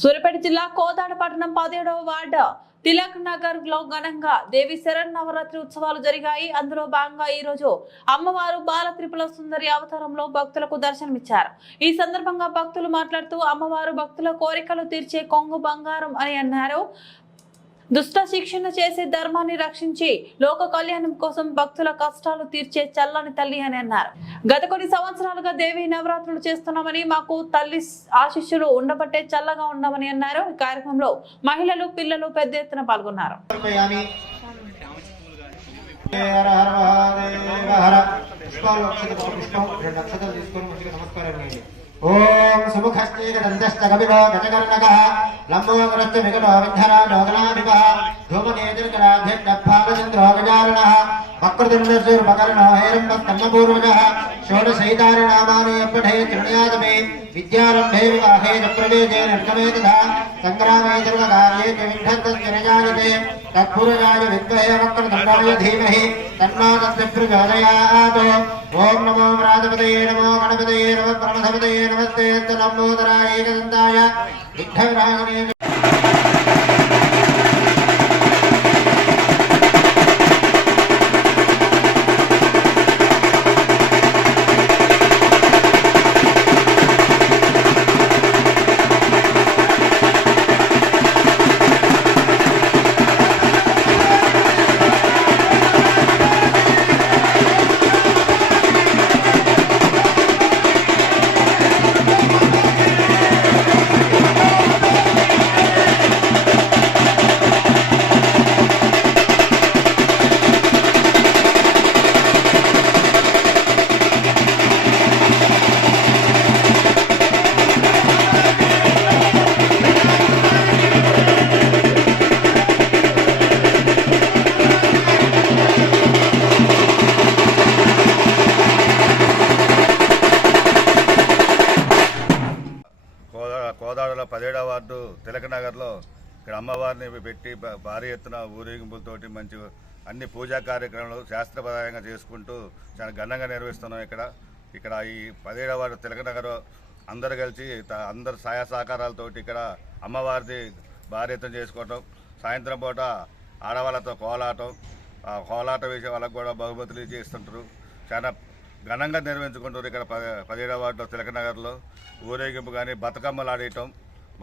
సూర్యాపేట జిల్లా కోదాడ పట్టణం 17వ వార్డు తిలక్ నగర్ లో ఘనంగా దేవి శరన్నవరాత్రి ఉత్సవాలు జరిగాయి. అందులో భాగంగా ఈ రోజు అమ్మవారు బాల త్రిపుల సుందరి అవతారంలో భక్తులకు దర్శనమిచ్చారు. ఈ సందర్భంగా భక్తులు మాట్లాడుతూ అమ్మవారు భక్తుల కోరికలు తీర్చే కొంగు బంగారం అని అన్నారు. దుష్ట శిక్షణ చేసే ధర్మాన్ని రక్షించి లోక కళ్యాణం కోసం భక్తుల కష్టాలు తీర్చే చల్లని తల్లి అని అన్నారు. గత కొన్ని సంవత్సరాలుగా దేవి నవరాత్రులు చేస్తున్నామని, మాకు తల్లి ఆశీస్సులు ఉండబట్టే చల్లగా ఉన్నామని అన్నారు. ఈ కార్యక్రమంలో మహిళలు, పిల్లలు పెద్ద ఎత్తున పాల్గొన్నారు. ओम सुमुखस्ते गन्धश्च कविनो गजकर्णकः लम्बोदरश्च विकटो विद्धराजो गणाधिपः धूमनेत्रकराध्यक्षभावचन्द्रो गजाननः वक्रतुण्डशूर्पकर्णो हेरम्बस्तम्भपूर्वजः षोडशैतानिनामानि पठेत् शृणुयादमे विद्यारम्भे विवाहे च प्रवेशे निर्गमे तथा सङ्ग्रामे सर्वकार्ये च विघ्नस्तस्य न जायते तत्पुरुषाय विद्महे वक्रतुण्डाय धीमहि तन्नो तस्य प्रचोदयात्। ओम नमो व्रातपतये नमो गणपतये नमः प्रणतपतये नमस्ते नमोदराय एकदन्ताय विघ्नविनाशने। కోదాడలో 17వ వార్డు తిలక్ నగర్లో ఇక్కడ అమ్మవారిని పెట్టి భారీ ఎత్తున ఊరేగింపులతోటి మంచి అన్ని పూజా కార్యక్రమాలు శాస్త్రపరంగా చేసుకుంటూ చాలా ఘనంగా నిర్వహిస్తున్నాం. ఇక్కడ ఈ 17వ వార్డు తిలక్ నగర్ అందరు కలిసి అందరు సహాయ సహకారాలతోటి ఇక్కడ అమ్మవారిది భారీ ఎత్తున చేసుకోవటం, సాయంత్రం పూట ఆడవాళ్ళతో కోలాట వేసే వాళ్ళకు కూడా బహుమతులు చేస్తుంటారు. చాలా ఘనంగా నిర్వహించుకుంటారు. ఇక్కడ 17వ వార్డు తిలక్ నగర్లో ఊరేగింపు కానీ బతుకమ్మలు ఆడటం,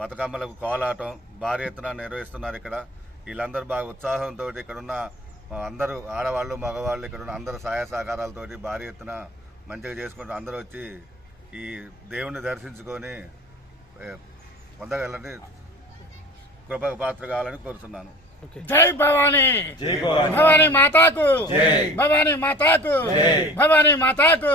బతుకమ్మలకు కోలాటం భారీ ఎత్తున నిర్వహిస్తున్నారు. ఇక్కడ వీళ్ళందరూ బాగా ఉత్సాహంతో ఇక్కడున్న అందరూ ఆడవాళ్ళు, మగవాళ్ళు ఇక్కడున్న అందరూ సహాయ సహకారాలతోటి భారీ ఎత్తున మంచిగా చేసుకుంటూ అందరూ వచ్చి ఈ దేవుణ్ణి దర్శించుకొని పొందగలని కృపకు పాత్ర కావాలని కోరుతున్నాను. జై భవానీ, భవానీ మాతాకు, భవానీ మాతాకు, భవానీ మాతాకు.